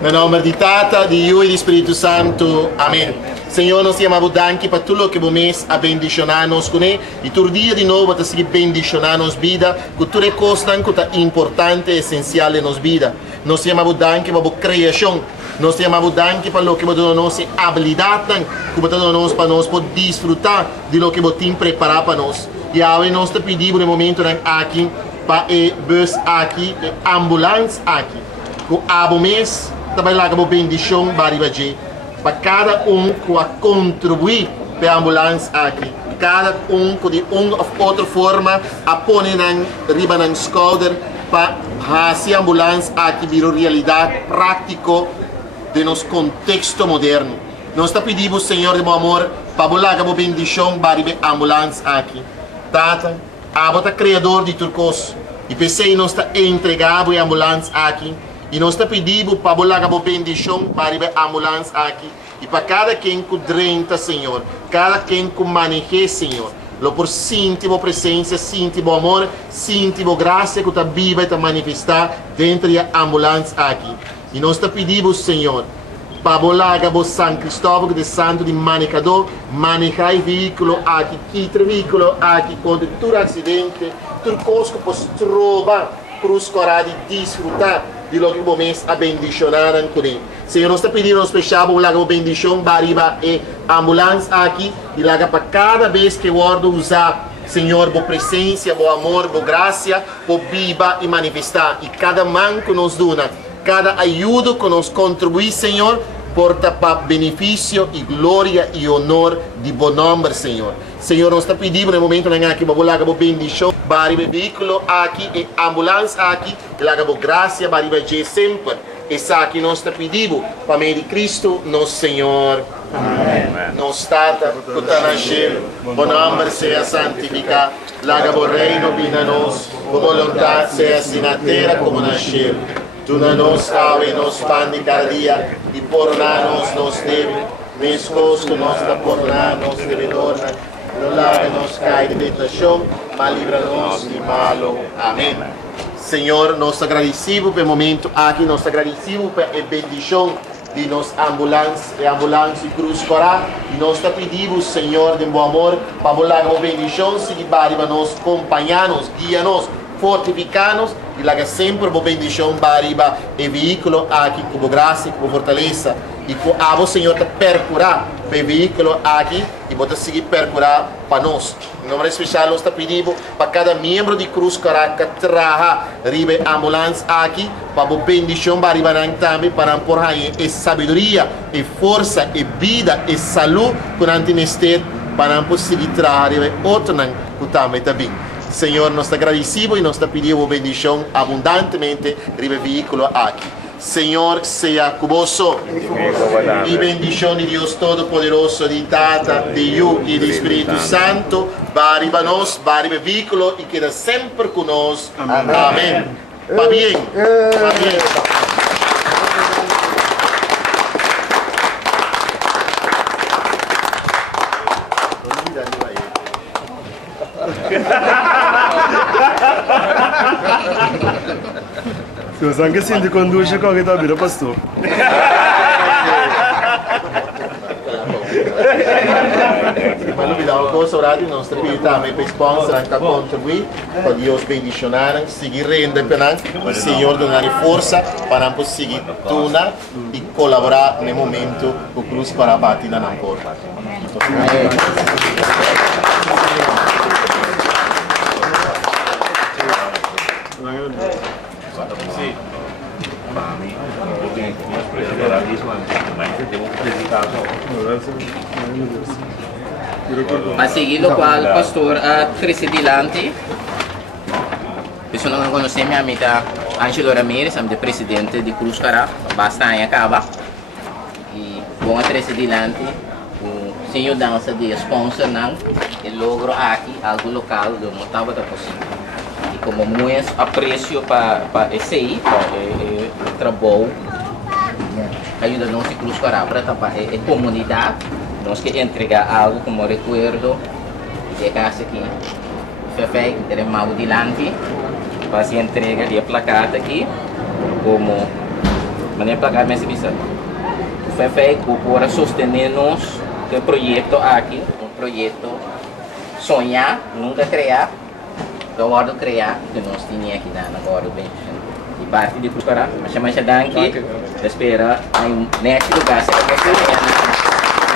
Nel nome di Tata, di Io e di Spirito Santo. Amen. Senhor, nós te amamos danke para tudo que você a bendicionar-nos com ele. E todo dia de novo para seguir bendicionar-nos vida, com tudo é coisa que é importante e essencial em nossa vida. Nós te amamos danke para a criação. Nós te amamos danke para o que você nos habilidade, que você nos para nós poder desfrutar de lo que você tem preparado para nós. E agora nós te pedimos no momento aqui para a bus aqui, a ambulância aqui. Com a mês trabalhar com bendição para cada que vai contribuir para a ambulância aqui. Cada que de uma ou outra forma a pôr na riba na escola para fazer a ambulância aqui vir realidade prática de nosso contexto moderno. Nós pedimos, Senhor de meu amor, para bolar com bendição para a ambulância aqui. Tata, a criador de turcos. E pensei nós entregamos a ambulância aqui. E nós pedimos para bolar a bendição para a ambulância aqui. E para cada quem que drenta, Senhor. Cada quem que maneja, Senhor. Lo por sentir a presença, sentir o amor, sentir a graça que está viva e está manifestada dentro da ambulância aqui. E nós pedimos, Senhor, para bolar a São Cristóvão de Santo de Manicador, manejar o veículo aqui, quitar o veículo aqui, quando todo acidente, tudo coisa que possa trovar, cruz coragem e desfrutar de lo que vamos a bendicionar com ele. Senhor, nós pedimos, nós fechamos a bendição para a ambulância aqui e lá para cada vez que o ordo usar, Senhor, boa presença, boa amor, boa graça, boa viva e manifestar. E cada mão que nos dona, cada ajuda que nos contribui, Senhor, porta para benefício e glória e honor de bom nome, Senhor. Senhor, nós pedimos no momento em que vamos lá com bendição para o veículo aqui e ambulância aqui, e lá com graça para o sempre. Essa aqui nós pedimos para o meio de Cristo, nosso Senhor. Amém. Nos Tata, que está no céu, bom nome seja santificado, lá com o reino vinha a nós, com vontade seja assim na terra como no céu. Tu nos causa nos pão de cada dia, e por-nos nos deve, mesmo que nós da por-nos devedores, não larga-nos cair de tentação, mas livra-nos de malo. Amém. Senhor, nós agradecemos pelo momento aqui, nós agradecemos pela bendição de nossa ambulância e cruz corá, e nós te pedimos, Senhor, de bom amor, para bolar a bendição, seguir para nos acompanhar-nos, guiar-nos, fortificar-nos, e lá sempre a bendição para o veículo aqui, com graça e com fortaleza, e com a Senhor te percurar para o veículo aqui, e você seguir percurar para nós. Em nome especial, nós te pedimos para cada membro de Cruz Corá que traga a ambulância aqui, para a bendição para também, para empurrar a sabedoria, e força, e vida, e saúde, durante este para conseguir trazer outro que também está bem. Senhor, nós te agradecemos e nós te pedimos bendição abundantemente no veículo aqui. Senhor, seja conosco e bendição de Deus Todo-Poderoso, de Tata, de Yu e do Espírito Santo, para nós, para o veículo e queda sempre conosco. Amém. Va bien. Va bien. Scusa, anche se ti conduce con che ti abita pastor. Ma lui dá uma coisa orada e nós também também para sponsor anche a contribuir para Deus bendicionar, seguir rende penang, o Senhor donar força para nós seguir tuna e colaborar no momento com Cruz para bater na porta. Ma seguido qua il pastor Presidente, persona che conosce mia amica Angelo Ramirez, sono il presidente di Cruz Corá, basta anni acaba. E buon presidente, o senhor dança de sponsor não, e logro aqui algo local do montava da possível. E como muito aprecio para esse aí, para o trabalho, ajuda nós em Cruz Corá para a comunidade. Nós queremos entregar algo como recuerdo de casa aqui. Fefe, que teremos mal adiante, para se entregar a placata aqui, como maneira para cá, mas bisa. Foi feito para sostenernos o projeto aqui, um projeto sonhar, nunca criar, agora criar, que nós tínhamos aqui agora bem. E parte de procurar, mas chama danke, espera em neste lugar, se você quer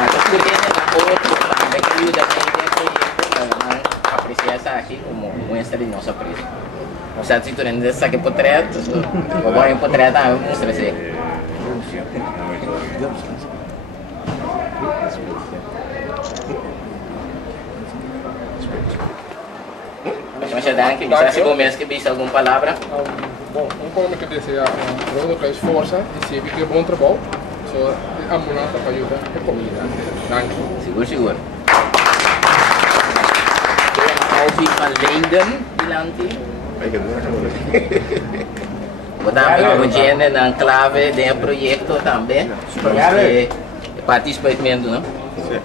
na cultura na outro, também que ajuda a projeto, apreciar essa aqui como muestra de nosso apreço. O certo cinturão desse aqui portreto, o bom portreto também mostra assim. Mas danke, se começa que bisa alguma palavra. Bom, como que desejar um que força e se que bom trabalho, só ambulância para ajudar a comida. Danke. Seguro. Alfie van Leiden, bilanti. Botamos o gênero na clave do projeto também. Porque participamento, não?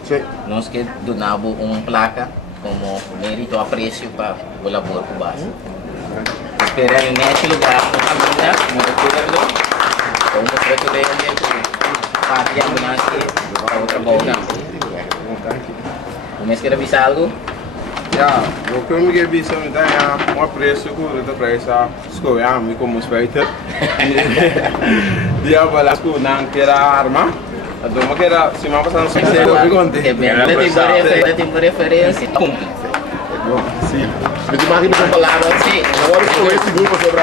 Sim. Nós que donamos placa como mérito apreço para o labor com base. Esperando neste lugar, no caminho, no retorno, como o parte de ambulância para o trabalho. Mas quer avisar algo? Ja, o que eu me quer dizer é um apreço para essa escola, me como respeito. Dia para que não queira arma, a doma queira se mais passando sem ser o bigonte. É tem referência. Sim. Me imagino que palavra Sim. agora eu conheço grupo sobre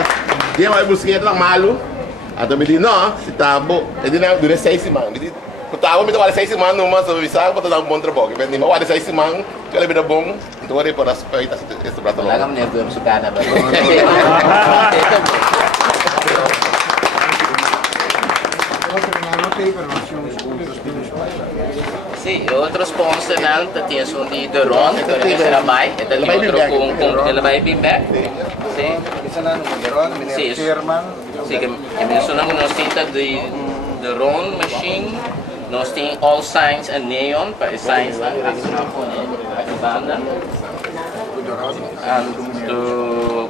dia vai buscar lá malo. Até me diz não, se tá bom, ele não dura 6 semanas. Diz, "Tá, me trabalha 6 semanas numa supervisão para dar um bom trabalho. Mas não vai 6 semanas, que ele vira bom, então ele para respeitar esse prato Lá lá." kami nervyo sa kada ba? Sim, outro sponsor não tem um de Doron, que ele será vai, ele tem outro com ele vai vir back. Sim. Sim, sim, que mencionamos nós temos de Doron machine, nós temos All Signs and Neon, para Signs na banda.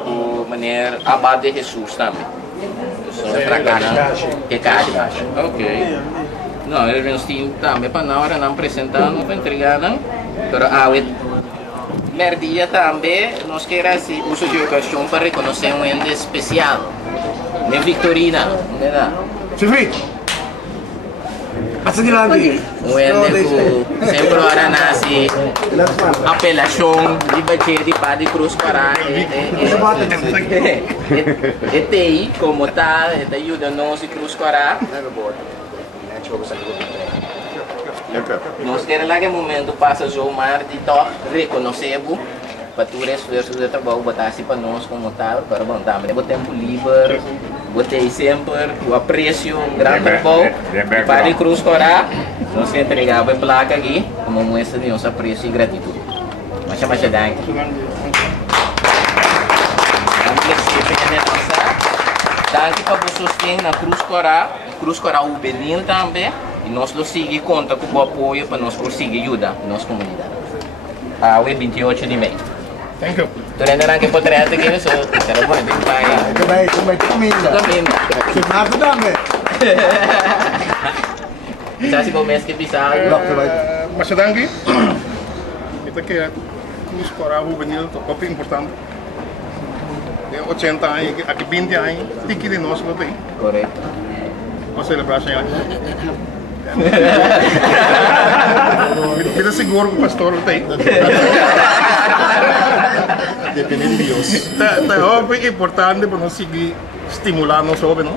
O maneira Abade Jesus também. Para cá, que caixa. Ok. Não, eles têm também para na hora não apresentando para entregar, não. Pero merdia também nós queremos uso de ocasião para reconhecer um ente especial. Nem Victorina, não é? Silvio! Passa di là lì! Um ente que sempre ora nasce apelação de bater de pá de cruz para e tem como tá, e ajuda nós a cruz para nós queremos lá que momento passa o mar de top reconhecemos para tu esforço de trabalho botar assim para nós como tal para bom também o tempo livre botei sempre o apreço grande trabalho para a cruz para nós entregava a placa aqui como mostra de nosso apreço e gratidão mas chama de danke danke para vocês que na Cruz Coral o Benin também e nós lo sigue conta com o apoio para nós conseguir ajudar a nossa comunidade. O 28 de maio. Thank you. Tu ainda não quer poder aqui, so será bom de pai. Come cammina? Cammina. Si Marco dammi! Já se começa que pisar. Mas danke. Kita que Cruz Coral juvenil é importante. De 80 anos, aqui 20 anos, tiki de nós não tem. Correto. Uma celebração aí. Kita seguro que o pastor tem. Depende de Deus. É importante para nós seguir estimular nós jovens, não?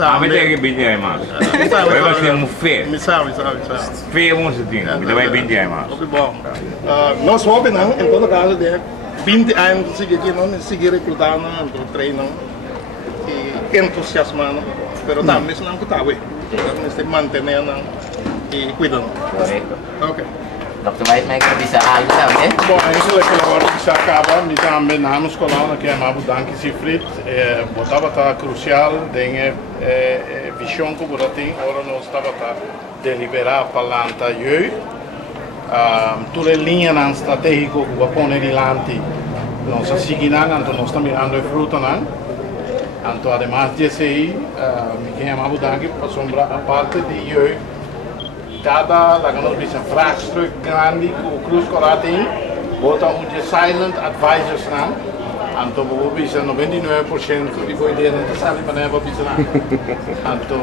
Ah, mas tem que vender mais. Vai bater um fé. Me sabe. Fé é um setino, ainda vai vender mais. Ok, bom. Nós jovens, não, em todo caso, de 20 anos, seguir aqui, não, seguir recrutando, treinando e entusiasmando. Pero também não que está, ué. Nós temos que manter e cuidando. Correto. Ok. Dr. White, may bisa algo também? Bom, isso é que agora que se acaba, me também na escola que é Mabu Danke Sifrit, botava tá crucial, tem visão que você tem, agora nós estava tá deliberar para lanta eu, toda linha não estratégico que vai pôr adiante, nós seguimos, então nós estamos mirando a fruta não, Então, además de GCI, me quem Abu Dhabi passou a parte de eu cada infraestrutura grande que o Cruz Coral tem, bota de silent advisors na. Então, vou bisa 99% de coisa não sabe para não bisa na. Então,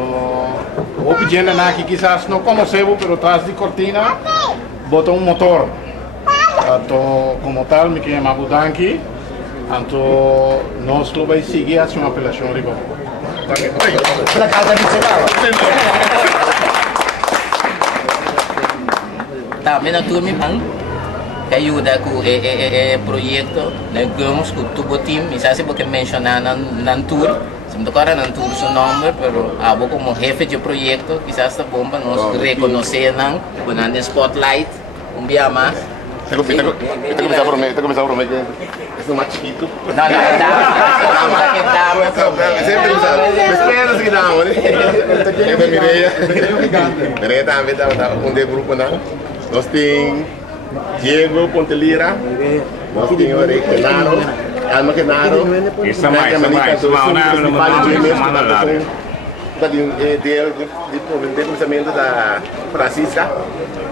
o pequeno na que quizás não conhecemos, mas atrás de cortina bota motor. Então, como tal, me quem Abu Dhabi. Então, nós vamos seguir a sua apelação de Bobo. La casa di Cevava. Também na turma que ajuda com o projeto, negamos com o tubo team, quizás se você mencionar na tour, se me tocar na tour seu nome, mas abo como jefe de projeto, quizás está bom para nós reconhecer não, quando spotlight, dia mais. Te comienza a prometer. Es lo más chiquito. No, dama. Sempre espera se dama, né? Mireia também tá um de grupo não. Nós tem Diego Pontelira, nós tem o Kenaro, Alma Kenaro, Isso mais, não manda lá. De pensamento da Francisca,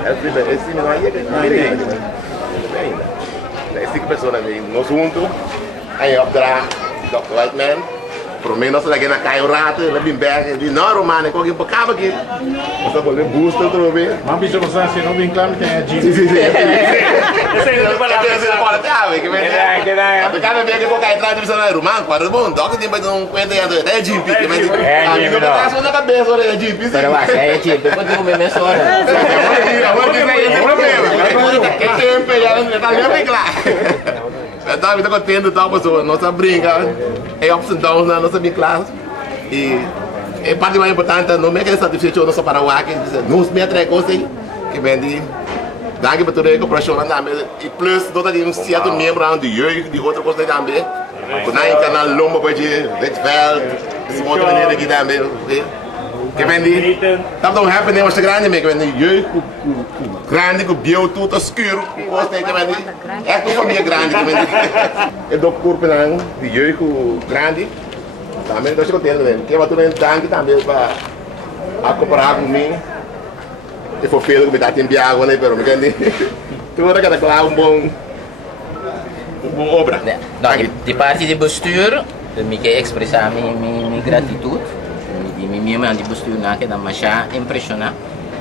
esse não é esse pessoa nós juntos, aí opera Dr. Whiteman, por menos lagi na caio rato, lebih back di Romane, kok que acaba aqui, você pode booster outra vez. Mas bisa passar assim, não vem claro que tem a Jeep. Sim. Esse aí não vai lá. Você pode ter, que vem. Até cada vez que eu caio atrás de você na Romane, quando bom, dog tem mais um cuento aí até Jeep, que vem. Não tá só na cabeça, olha Jeep. Pero va, é Jeep, depois de comer minha senhora. Que tempo já tá bem claro. Então, eu estou contente, tal pessoa, nossa brinca, é ups and downs na nossa minha classe. E a parte mais importante, não é que satisfeito nosso Paraguai, que nos metre coisas que vem de gangue para toda a cooperação também. E plus, toda de certo membro de eu de outra coisa também. Quando aí canal Lombo para de Redveld, esse outro menino aqui também. Que vem de, tá tão happy nem você grande, que vem de eu grande com bio tudo escuro, gostei que vem de, é com família grande que vem de, é do corpo não, de eu com grande, também estou contente mesmo, que é uma turma de também para comparar com mim, e foi feio que me dá tempo de água, né, pero me entende, tudo cada claro uma boa obra. Não, de parte de bestuur, me quer expressar minha gratidão. Minha mãe de bestuur que dá mais impressionar.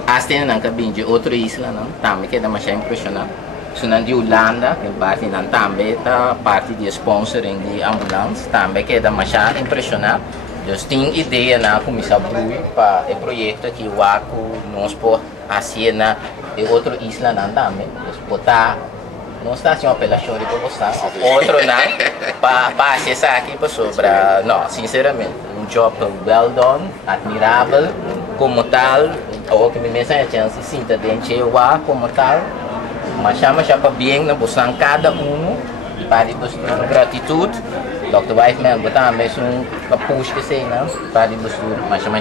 Até na cabine de outra isla, não, também que dá mais impressionar. Sunan de Holanda, que parte não também tá parte de sponsoring de ambulância, também que dá mais impressionar. Dus tem ideia na comissão Brui para o projeto que o Aco nós por assim na de outra isla não também. Dus botar não está assim uma apelação de propostar outro não para acessar aqui para sobre. Não, sinceramente job well done, admirável, como tal, ou que me mensagem a chance sinta dentro de como tal, mas chama para bem na buscar cada para buscar gratitude. Dr. Weissman botar mesmo para push que sei não, para buscar mas chama.